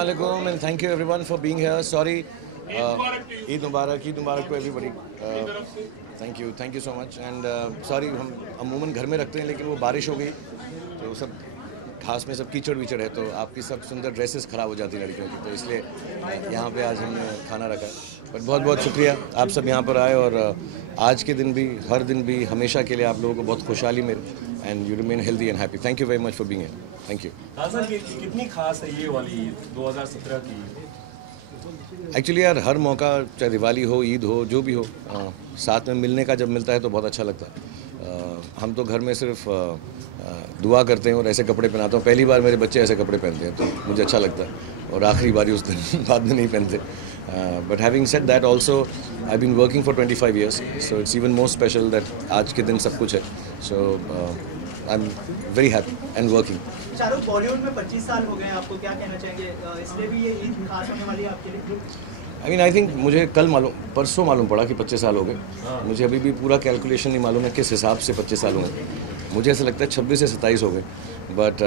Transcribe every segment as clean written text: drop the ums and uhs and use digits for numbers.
Assalamu alaikum and thank you everyone for being here. Sorry, Eid Mubarak to everybody. Thank you so much. And sorry, हम अमूमन घर में रखते हैं लेकिन वो बारिश हो गई तो सब खास में सब कीचड़ वीचड़ है तो आपकी सब सुंदर ड्रेसेस ख़राब हो जाती लड़कियों की, तो इसलिए यहाँ पे आज हमने खाना रखा है। बट बहुत बहुत शुक्रिया आप सब यहाँ पर आए और आज के दिन भी हर दिन भी हमेशा के लिए आप लोगों को बहुत खुशहाली मिले and you remain healthy and happy. Thank you very much for being here. Thank you. कितनी खास है ये वाली 2017 की? एक्चुअली यार हर मौका चाहे दिवाली हो ईद हो जो भी हो साथ में मिलने का जब मिलता है तो बहुत अच्छा लगता है। हम तो घर में सिर्फ दुआ करते हैं और ऐसे कपड़े पहनाता हूँ। पहली बार मेरे बच्चे ऐसे कपड़े पहनते हैं तो मुझे अच्छा लगता है और आखिरी बारी उस दिन बाद में नहीं पहनते। But having said that also I been working for 25 years so it's even more special that आज के दिन सब कुछ है। So I am very happy and working. Shahrukh, Bollywood में 25 साल हो गए हैं, आपको क्या कहना चाहेंगे? इसलिए भी ये ईद खास होने वाली है आपके लिए? आई थिंक मुझे परसों मालूम पड़ा कि 25 साल हो गए। मुझे अभी भी पूरा कैलकुलेशन नहीं मालूम है किस हिसाब से 25 साल हुए। मुझे ऐसा लगता है 26 से 27 हो गए। But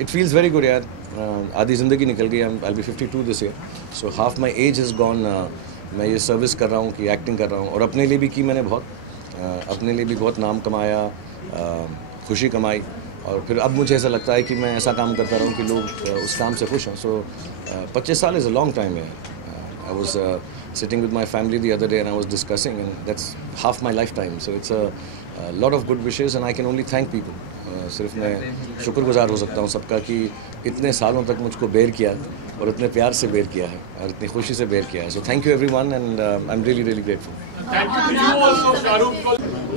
it feels very good यार। आधी ज़िंदगी निकल गई। I be 52 this year so half my age is gone. मैं ये सर्विस कर रहा हूँ कि एक्टिंग कर रहा हूँ और अपने लिए भी की मैंने बहुत। अपने लिए भी बहुत नाम कमाया, खुशी कमाई और फिर अब मुझे ऐसा लगता है कि मैं ऐसा काम करता रहूँ कि लोग उस काम से खुश हों। सो 25 साल इज़ अ लॉन्ग टाइम है। I was sitting with my family the other day and I was discussing and that's half my lifetime. So it's a lot of good wishes and I can only thank people. सिर्फ मैं शुक्रगुजार हो सकता हूँ सबका कि इतने सालों तक मुझको बेर किया और इतने प्यार से बेर किया है और इतनी खुशी से बेर किया है। So thank you everyone and I am really really grateful.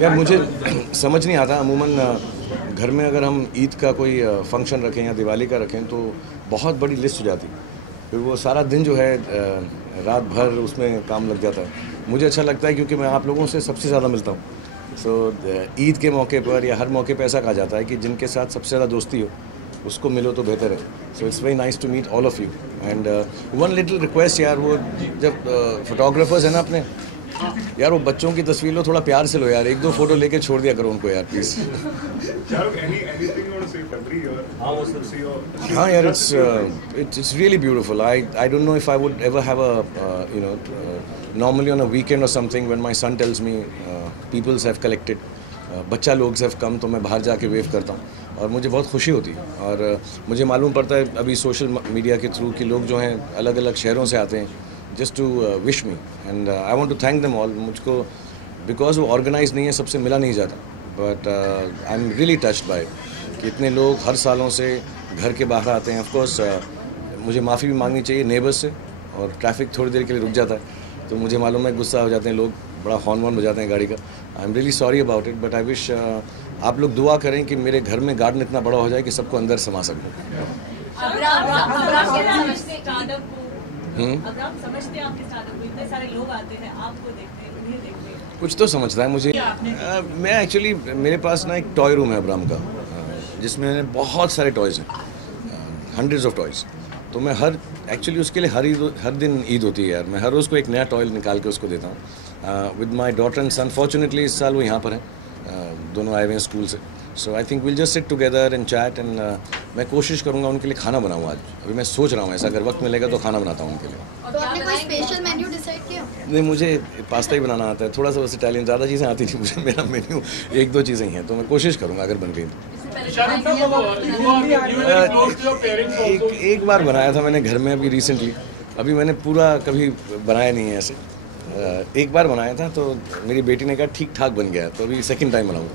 यार मुझे समझ नहीं आता, अमूमन घर में अगर हम ईद का कोई फंक्शन रखें या दिवाली का रखें तो बहुत बड़ी लिस्ट हो जाती है। फिर वो सारा दिन जो है रात भर उसमें काम लग जाता है। मुझे अच्छा लगता है क्योंकि मैं आप लोगों से सबसे ज़्यादा मिलता हूँ। सो ईद के मौके पर या हर मौके पर ऐसा कहा जाता है कि जिनके साथ सबसे ज़्यादा दोस्ती हो उसको मिलो तो बेहतर है। So it's very nice to meet all of you and one little request यार, वो जब फोटोग्राफर्स हैं ना अपने यार, वो बच्चों की तस्वीर लो, थोड़ा प्यार से लो यार, एक दो फोटो लेके छोड़ दिया करो उनको यार प्लीज़। हाँ यार, it's really beautiful. I don't know if I would ever have a normally on a weekend or something when my son tells me peoples have collected, बच्चा लोग have come, तो मैं बाहर जाके वेव करता हूँ और मुझे बहुत खुशी होती है। और मुझे मालूम पड़ता है अभी सोशल मीडिया के थ्रू कि लोग जो हैं अलग अलग शहरों से आते हैं just to wish me and I want to thank them all। मुझको because वो organized नहीं है, सबसे मिला नहीं जाता, but I'm really touched by it कि इतने लोग हर सालों से घर के बाहर आते हैं। ऑफ कोर्स मुझे माफ़ी भी मांगनी चाहिए नेबर्स से, और ट्रैफिक थोड़ी देर के लिए रुक जाता है तो मुझे मालूम है गुस्सा हो जाते हैं लोग, बड़ा हॉर्न वॉर्न बजाते हैं गाड़ी का। आई am really sorry about it but I wish आप लोग दुआ करें कि मेरे घर में गार्डन इतना बड़ा हो जाए कि सबको अंदर समा सकूँ। कुछ तो समझता है मुझे। मैं एक्चुअली मेरे पास ना एक टॉय रूम है अब्राम का जिसमें बहुत सारे टॉयज़ हैं, हंड्रेड्स ऑफ टॉयज़। तो मैं एक्चुअली उसके लिए हर दिन ईद होती है यार, मैं हर रोज़ को एक नया टॉय निकाल के उसको देता हूँ। With my daughter and son, fortunately इस साल वो यहाँ पर हैं, दोनों आए हुए हैं स्कूल से। So I think will just sit together and chat and मैं कोशिश करूँगा उनके लिए खाना बनाऊँ आज। अभी मैं सोच रहा हूँ ऐसा अगर वक्त मिलेगा तो खाना बनाता हूँ उनके लिए। तो आपने कोई स्पेशल मेन्यू डिसाइड किया? नहीं, मुझे पास्ता ही बनाना आता है, थोड़ा सा बस इटालियन, ज़्यादा चीज़ें आती नहीं मुझे। मेरा मेन्यू एक दो चीज़ें ही हैं तो मैं कोशिश करूँगा अगर बन गई तो। एक बार बनाया था मैंने घर में अभी रिसेंटली, अभी मैंने पूरा कभी बनाया नहीं है ऐसे। एक बार बनाया था तो मेरी बेटी ने कहा ठीक ठाक बन गया, तो अभी सेकंड टाइम बनाऊंगा।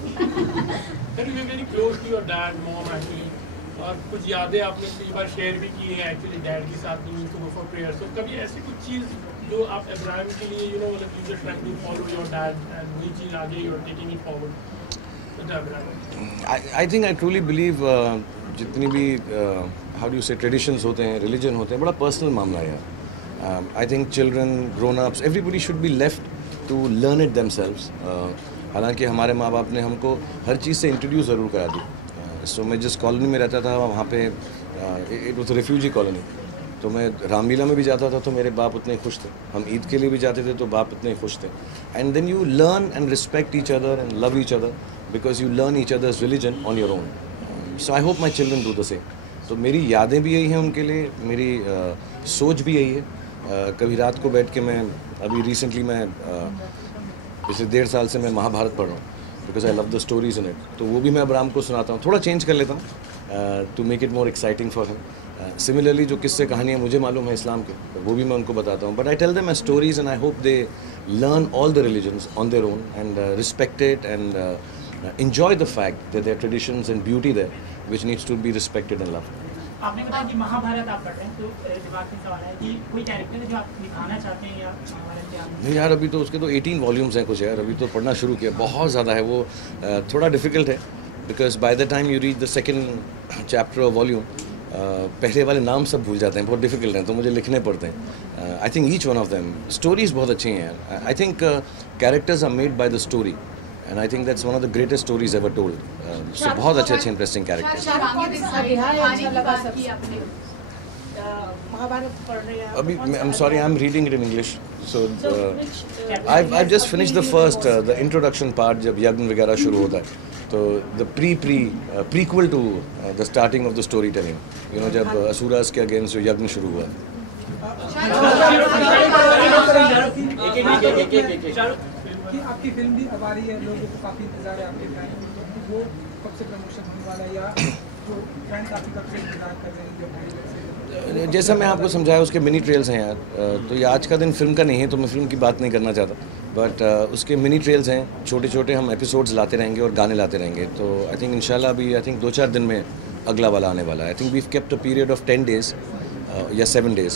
और कुछ यादें आपने कई बार शेयर भी की है एक्चुअली डैड के साथ फॉर प्रेयर। तो कभी ऐसी कुछ चीज़ जो आप इब्राहिम के लिए you just trying to follow your dad and वही चीज़ आगे you are taking it forward? I think I truly believe जितनी भी हाउ डू से ट्रेडिशंस होते हैं, रिलीजन होते हैं, बड़ा पर्सनल मामला है यार। I think children, grown ups, everybody should be left to learn it themselves. हालांकि हमारे माँ बाप ने हमको हर चीज़ से इंट्रोड्यूस ज़रूर करा दी। सो मैं जिस कॉलोनी में रहता था वहाँ पे इट वॉज रेफ्यूजी कॉलोनी, तो मैं रामलीला में भी जाता था तो मेरे बाप उतने खुश थे, हम ईद के लिए भी जाते थे तो बाप इतने खुश थे। And then you learn and respect each other and love each other because you learn each other's religion on your own. So I hope my children do the same. तो मेरी यादें भी यही हैं उनके लिए, मेरी सोच भी यही है। कभी रात को बैठ के मैं अभी रिसेंटली मैं पिछले 1.5 साल से मैं महाभारत पढ़ रहा हूँ, because I love the stories in it, तो वो भी मैं अब्राम को सुनाता हूँ, थोड़ा चेंज कर लेता हूँ to make it more exciting for him. Similarly जो किस्से कहानियाँ मुझे मालूम है इस्लाम के, वो भी मैं उनको बताता हूँ, but I tell them stories and I hope they learn all the religions on their own and respect it and enjoy the fact that there are traditions and beauty there which needs to be respected and loved. आपने बताया कि महाभारत आप पढ़ रहे हैं, तो दिमाग में सवाल है कि कोई कैरेक्टर है जो आप दिखाना चाहते हैं या महाभारत के आप? नहीं यार, अभी तो उसके तो 18 वॉल्यूम्स हैं कुछ यार, अभी तो पढ़ना शुरू किया, बहुत ज़्यादा है वो, थोड़ा डिफिकल्ट है because by the time you reach the second chapter of volume पहले वाले नाम सब भूल जाते हैं, बहुत डिफिकल्ट हैं, तो मुझे लिखने पड़ते हैं। I think each one of them stories बहुत अच्छी हैं यार। I think characters are made by the story and I think that's one of the greatest stories ever told. So बहुत अच्छे अच्छे इंटरेस्टिंग कैरेक्टर्स। अभी I am sorry, I am reading it in English, so I just finish the first the introduction part, जब यज्ञ वगैरह शुरू होता है, तो the prequel to the starting of the story telling, you know, जब असुरास के अगेंस्ट जो यज्ञ शुरू हुआ। आपकी फिल्म भी अब आ रही है, लोगों को काफी इंतजार है आपके फैन, वो कब से प्रमोशन होने वाला है या जो फैन काफी कब से इंतजार कर रहे हैं? जैसा मैं आपको समझाया, उसके मिनी ट्रेल्स हैं यार, तो ये आज का दिन फिल्म का नहीं है, तो मैं फिल्म की बात नहीं करना चाहता, बट उसके मिनी ट्रेल्स हैं, छोटे छोटे हम एपिसोड्स लाते रहेंगे और गाने लाते रहेंगे। तो आई थिंक इंशाल्लाह अभी आई थिंक 2-4 दिन में अगला वाला आने वाला है। I think we kept a period of 10 days या 7 days,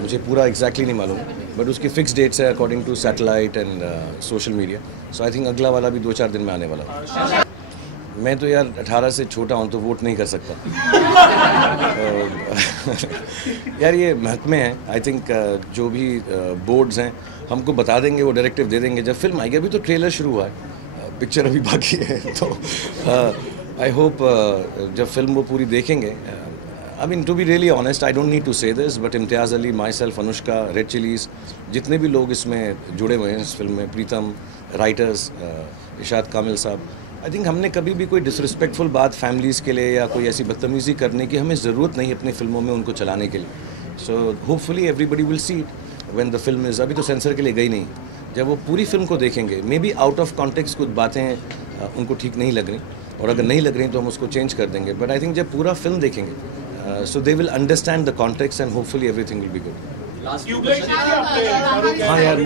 मुझे पूरा एग्जैक्टली नहीं मालूम, बट उसकी फिक्स डेट्स है according to satellite and social media. So I think अगला वाला भी 2-4 दिन में आने वाला है। मैं तो यार 18 से छोटा हूँ, तो वोट नहीं कर सकता। यार ये महकमे हैं, आई थिंक जो भी बोर्ड्स हैं हमको बता देंगे, वो डायरेक्टिव दे देंगे जब फिल्म आएगी। अभी तो ट्रेलर शुरू हुआ है, पिक्चर अभी बाकी है, तो आई होप जब फिल्म वो पूरी देखेंगे। I mean to be really honest, I don't need to say this, but Imtiaz Ali, myself, Anushka, Red Chillies, जितने भी लोग इसमें जुड़े हुए हैं इस फिल्म में, प्रीतम, राइटर्स, इशाद कामिल साहब, आई थिंक हमने कभी भी कोई डिसरिस्पेक्टफुल बात फैमिलीज़ के लिए या कोई ऐसी बदतमीज़ी करने की हमें ज़रूरत नहीं अपनी फिल्मों में उनको चलाने के लिए। So hopefully everybody will see it when the film is, अभी तो सेंसर के लिए गई नहीं, जब वो पूरी फिल्म को देखेंगे, may be out of context कुछ बातें उनको ठीक नहीं लग रही, और अगर नहीं लग रही तो हम उसको चेंज कर देंगे, बट आई थिंक जब पूरा फिल्म देखेंगे so they will understand the context and hopefully everything will be good. हाँ यार,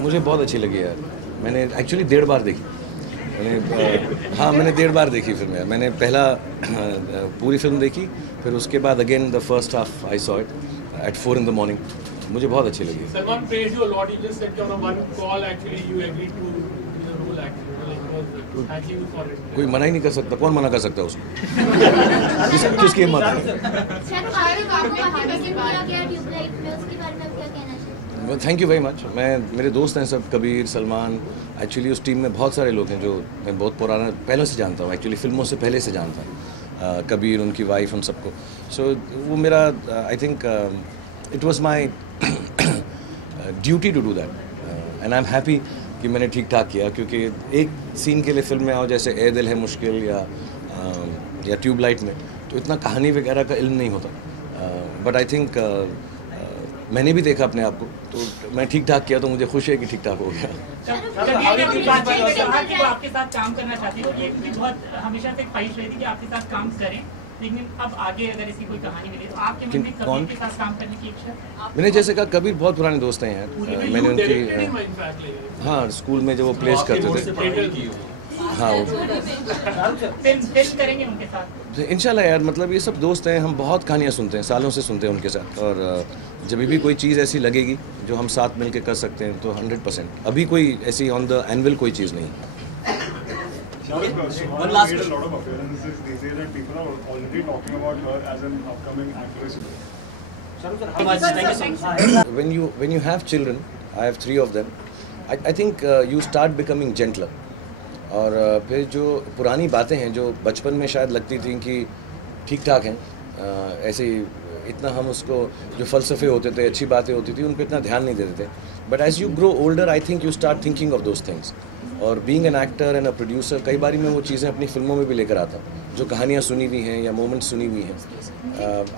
मुझे बहुत अच्छी लगी यार, मैंने एक्चुअली 1.5 बार देखी, मैंने 1.5 बार देखी फिल्म यार। मैंने पहला पूरी फिल्म देखी, फिर उसके बाद again the first half I saw it at 4 in the morning, मुझे बहुत अच्छी लगी। Salman praised you a lot. He just said on a one call actually you agreed to the role actually. Like thank you for it. कोई मना ही नहीं कर सकता, कौन मना कर सकता है उसको? किसकी हिम्मत है? Thank you very much. मेरे दोस्त हैं सब, कबीर, सलमान, एक्चुअली उस टीम में बहुत सारे लोग हैं जो मैं बहुत पुराना पहले से जानता हूँ, एक्चुअली फिल्मों से पहले से जानता हूँ, कबीर, उनकी वाइफ, उन सबको। सो वो मेरा I think it was my duty to do that and I am happy कि मैंने ठीक ठाक किया, क्योंकि एक सीन के लिए फिल्म में आओ, जैसे ए दिल है मुश्किल या ट्यूबलाइट में, तो इतना कहानी वगैरह का इल्म नहीं होता, बट आई थिंक मैंने भी देखा अपने आप को, तो मैं ठीक ठाक किया, तो मुझे खुशी है कि ठीक ठाक हो गया। आपके साथ काम करना चाहती है, ये भी बहुत हमेशा से ख्वाहिश रही थी कि आपके साथ काम करें, लेकिन अब आगे अगर इसकी कोई कहानी मिले तो आपके मन में कबीर के साथ काम करने की इच्छा? मैंने जैसे कहा, कबीर बहुत पुराने दोस्त हैं यार, मैंने उनकी हाँ स्कूल में जब वो प्लेस करते थे, हाँ करेंगे उनके साथ इंशाल्लाह यार। मतलब ये सब दोस्त हैं, हम बहुत कहानियाँ सुनते हैं, सालों से सुनते हैं उनके साथ, और जब भी कोई चीज़ ऐसी लगेगी जो हम साथ मिलके कर सकते हैं तो 100%। अभी कोई ऐसी ऑन द एनविल कोई चीज़ नहीं। One last question. A lot of appearances. They say that people are already talking about her as an upcoming actress. When you have children, I have 3 of them. I think you start becoming gentler. और फिर जो पुरानी बातें हैं जो बचपन में शायद लगती थी कि ठीक ठाक हैं, ऐसे ही इतना हम उसको, जो फ़लसफ़े होते थे, अच्छी बातें होती थी, उन पर इतना ध्यान नहीं देते थे, but as you grow older I think you start thinking of those things. और being an actor and a producer कई बारी मैं वो चीज़ें अपनी फिल्मों में भी लेकर आता जो कहानियाँ सुनी हुई हैं या मोमेंट्स सुनी हुई हैं।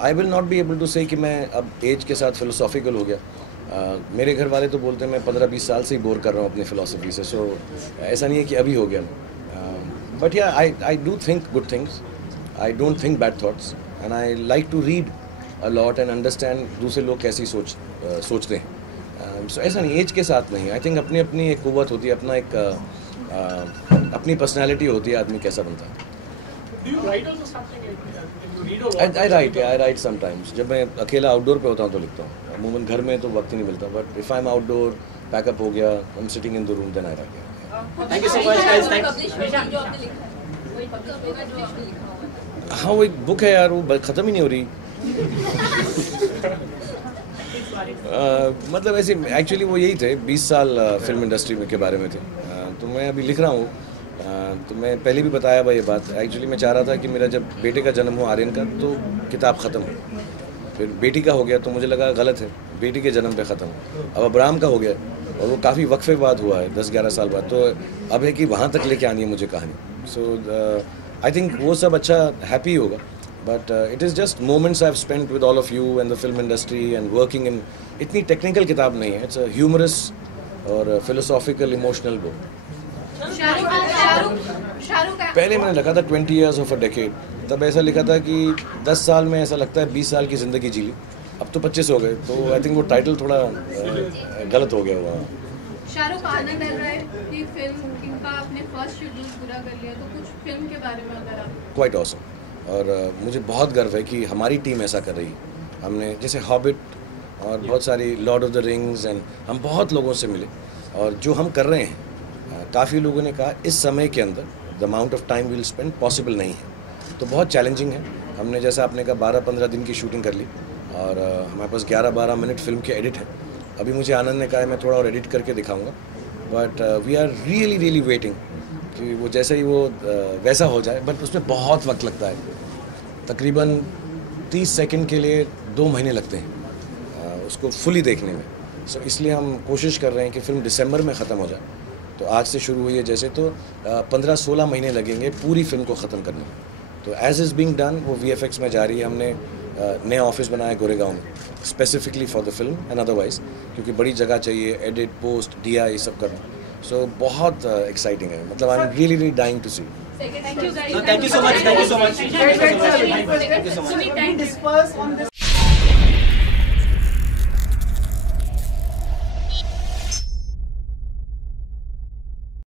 I will not be able to say कि मैं अब एज के साथ फिलोसॉफिकल हो गया। मेरे घर वाले तो बोलते हैं मैं 15-20 साल से ही बोर कर रहा हूँ अपनी फ़िलासफ़ी से, सो ऐसा नहीं है कि अभी हो गया। बट या I do think good things, I don't think bad thoughts, and I like to read a lot and understand दूसरे लोग कैसी सोचते हैं। सो ऐसा नहीं, एज के साथ नहीं। आई थिंक अपनी अपनी एक कुव्वत होती है, अपना एक अपनी पर्सनैलिटी होती है, आदमी कैसा बनता है। आई राइट समटाइम्स। जब मैं अकेला आउटडोर पे होता हूँ तो लिखता हूँ, अमूमन घर में तो वक्त ही नहीं मिलता। But if I am outdoor, pack up हो गया, I am sitting in the room, then I write. Thank you so much guys, thanks. हाँ, वो एक बुक है यार, वो ख़त्म ही नहीं हो रही। मतलब ऐसे एक्चुअली वो यही थे, 20 साल फिल्म इंडस्ट्री में के बारे में थे। तो मैं अभी लिख रहा हूँ। तो मैं पहले भी बताया भाई ये बात, एक्चुअली मैं चाह रहा था कि मेरा जब बेटे का जन्म हो आर्यन का तो किताब ख़त्म हो, फिर बेटी का हो गया तो मुझे लगा गलत है, बेटी के जन्म पे ख़त्म हो। अब अब्राहम का हो गया और वो काफ़ी वक्फे बाद हुआ है, 10-11 साल बाद, तो अब है कि वहाँ तक लेके आनी है मुझे कहानी। सो आई थिंक वो सब अच्छा हैप्पी होगा। But it is just moments I have spent with all of you and the film industry and working in. इतनी टेक्निकल किताब नहीं है, इट्स अ ह्यूमरस और फिलोसॉफिकल इमोशनल बुक। पहले मैंने लिखा था 20 years of a decade, तब ऐसा लिखा था कि 10 साल में ऐसा लगता है 20 साल की ज़िंदगी जी ली। अब तो 25 हो गए, तो आई थिंक वो टाइटल थोड़ा गलत हो गया हुआ। शाहरुख, आनंद राय की फिल्म इनका आपने फर्स्ट शेड्यूल पूरा कर लिया, तो कुछ फिल्म के बारे में अगर आप। क्वाइट ऑसम, और मुझे बहुत गर्व है कि हमारी टीम ऐसा कर रही है। हमने जैसे हॉबिट और बहुत सारी Lord of the rings and हम बहुत लोगों से मिले, और जो हम कर रहे हैं काफ़ी लोगों ने कहा इस समय के अंदर the amount of time will spend possible नहीं है, तो बहुत चैलेंजिंग है। हमने जैसा आपने कहा 12-15 दिन की शूटिंग कर ली, और हमारे पास 11-12 मिनट फिल्म के एडिट हैं। अभी मुझे आनंद ने कहा है मैं थोड़ा और एडिट करके दिखाऊंगा, but we are really waiting कि वो जैसे ही वो वैसा हो जाए। बट उसमें बहुत वक्त लगता है, तकरीबन 30 सेकंड के लिए 2 महीने लगते हैं उसको फुली देखने में। सो इसलिए हम कोशिश कर रहे हैं कि फिल्म दिसंबर में ख़त्म हो जाए। तो आज से शुरू हुई है जैसे, तो 15-16 महीने लगेंगे पूरी फिल्म को ख़त्म करने में। तो एज इज़ बीइंग डन, वो VFX में जा रही है। हमने नया ऑफिस बनाया गोरेगांव में specifically for the film and otherwise, क्योंकि बड़ी जगह चाहिए, एडिट, पोस्ट, DI सब करना। सो बहुत एक्साइटिंग है, मतलब I am really dying to see. Thank you so much. Thank you so much. Disperse on this